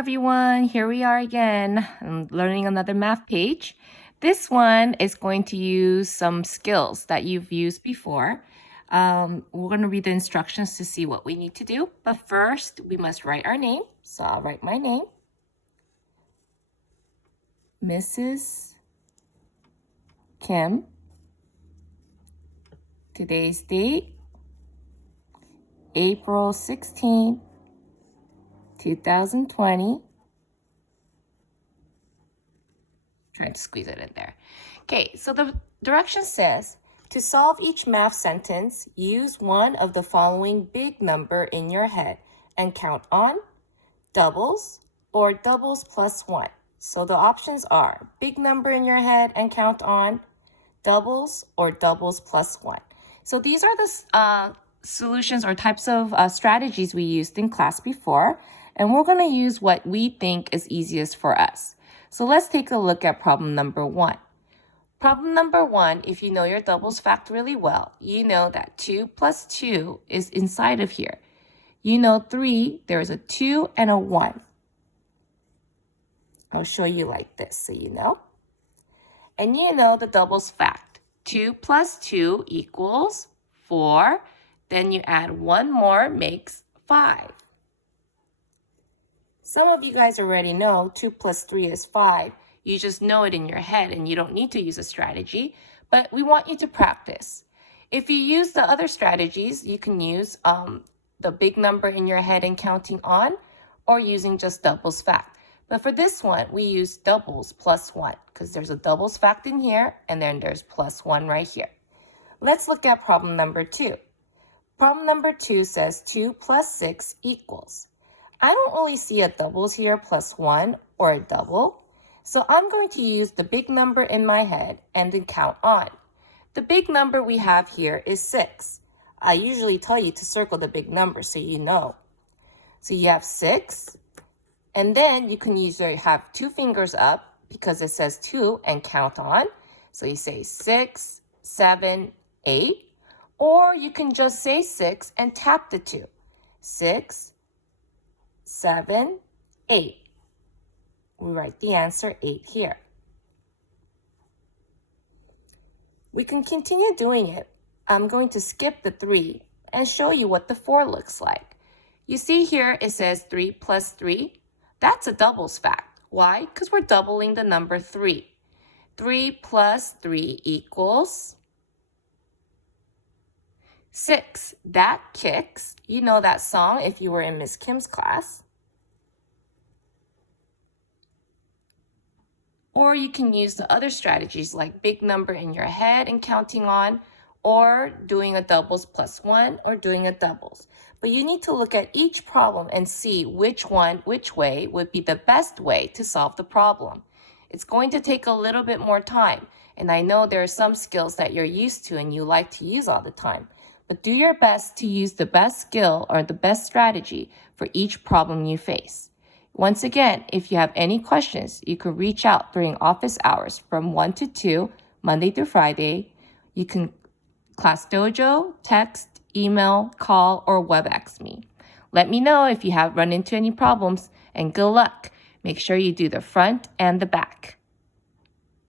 everyone, here we are again, learning another math page. This one is going to use some skills that you've used before. We're going to read the instructions to see what we need to do. But first, we must write our name. So I'll write my name. Mrs. Kim. Today's date, April 16, 2020. Trying to squeeze it in there. Okay, so the direction says, to solve each math sentence, use one of the following big number in your head and count on doubles or doubles plus 1. So the options are big number in your head and count on doubles or doubles plus 1. So these are the solutions or types of strategies we used in class before, and we're going to use what we think is easiest for us. So let's take a look at problem number 1. Problem number 1, if you know your doubles fact really well, you know that 2 plus 2 is inside of here. You know 3, there's a 2 and a 1. I'll show you like this so you know. And you know the doubles fact. 2 plus 2 equals 4. Then you add 1 more makes 5. Some of you guys already know 2 plus 3 is 5. You just know it in your head and you don't need to use a strategy, but we want you to practice. If you use the other strategies, you can use the big number in your head and counting on, or using just doubles fact. But for this one, we use doubles plus 1 because there's a doubles fact in here and then there's plus 1 right here. Let's look at problem number 2. Problem number 2 says 2 plus 6 equals. I don't really see a doubles here plus 1 or a double. So I'm going to use the big number in my head and then count on. The big number we have here is 6. I usually tell you to circle the big number so you know. So you have 6. And then you can usually have 2 fingers up because it says 2 and count on. So you say 6, 7, 8. Or you can just say 6 and tap the 2. 6, 7, 8. We write the answer 8 here. We can continue doing it. I'm going to skip the 3 and show you what the 4 looks like. You see here it says 3 plus 3. That's a doubles fact. Why? Because we're doubling the number 3. 3 plus 3 equals 6. That kicks. You know that song if you were in Miss Kim's class. Or you can use the other strategies like big number in your head and counting on, or doing a doubles plus 1 or doing a doubles. But you need to look at each problem and see which way would be the best way to solve the problem. It's going to take a little bit more time, and I know there are some skills that you're used to and you like to use all the time. But do your best to use the best skill or the best strategy for each problem you face. Once again, if you have any questions, you can reach out during office hours from 1 to 2, Monday through Friday. You can Class Dojo, text, email, call, or WebEx me. Let me know if you have run into any problems, and good luck. Make sure you do the front and the back.